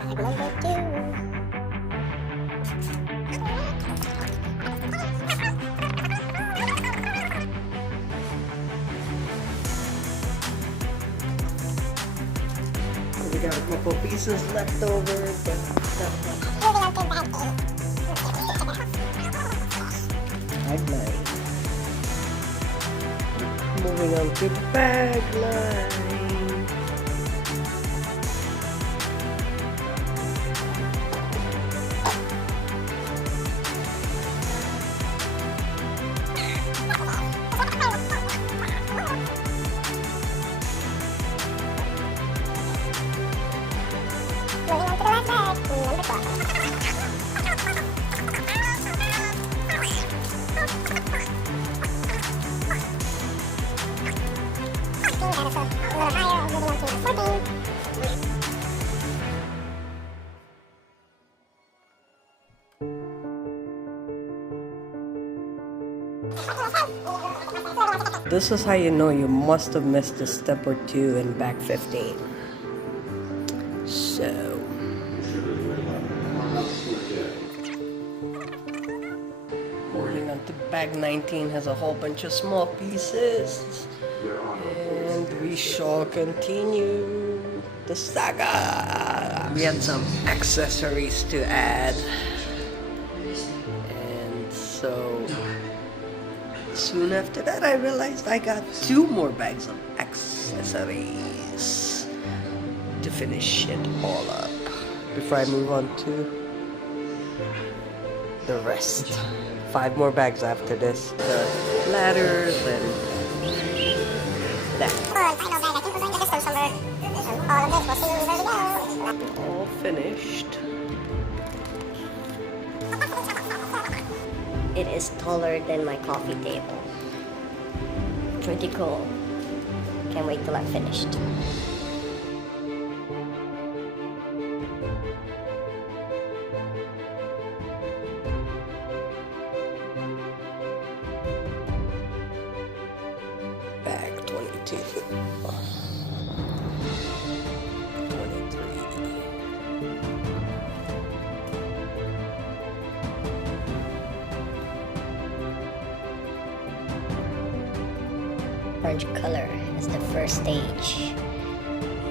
Bag number 2. We got a couple pieces left over, but moving on to bag 9. Moving on to bag 9. This is how you know you must have missed a step or two in bag 15. So, moving on to bag 19 has a whole bunch of small pieces. And we shall continue the saga. We had some accessories to add. And so, soon after that, I realized I got 2 more bags of accessories to finish it all up before I move on to the rest. 5 more bags after this. The ladders and that. All finished. It is taller than my coffee table. Pretty cool. Can't wait till I'm finished. Bag 22. 23. Orange color is the first stage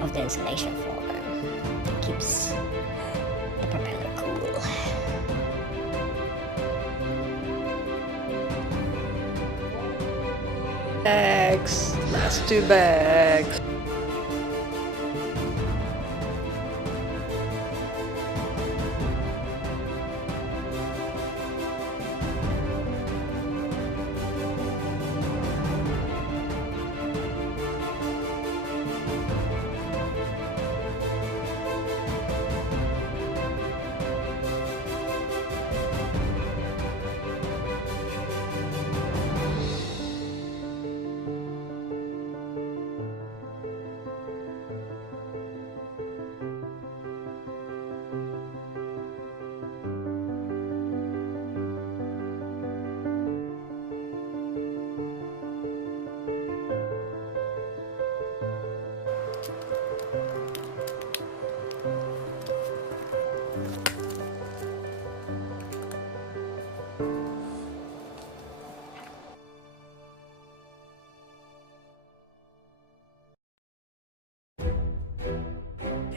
of the insulation form. It keeps the propeller cool. Bags. Last 2 bags.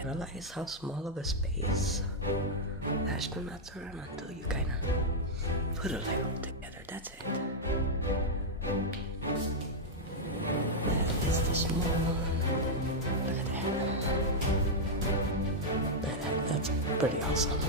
Realize how small of a space the astronauts are in until you kind of put a Lego together. That's it. That is the small one. Look at that. That's pretty awesome.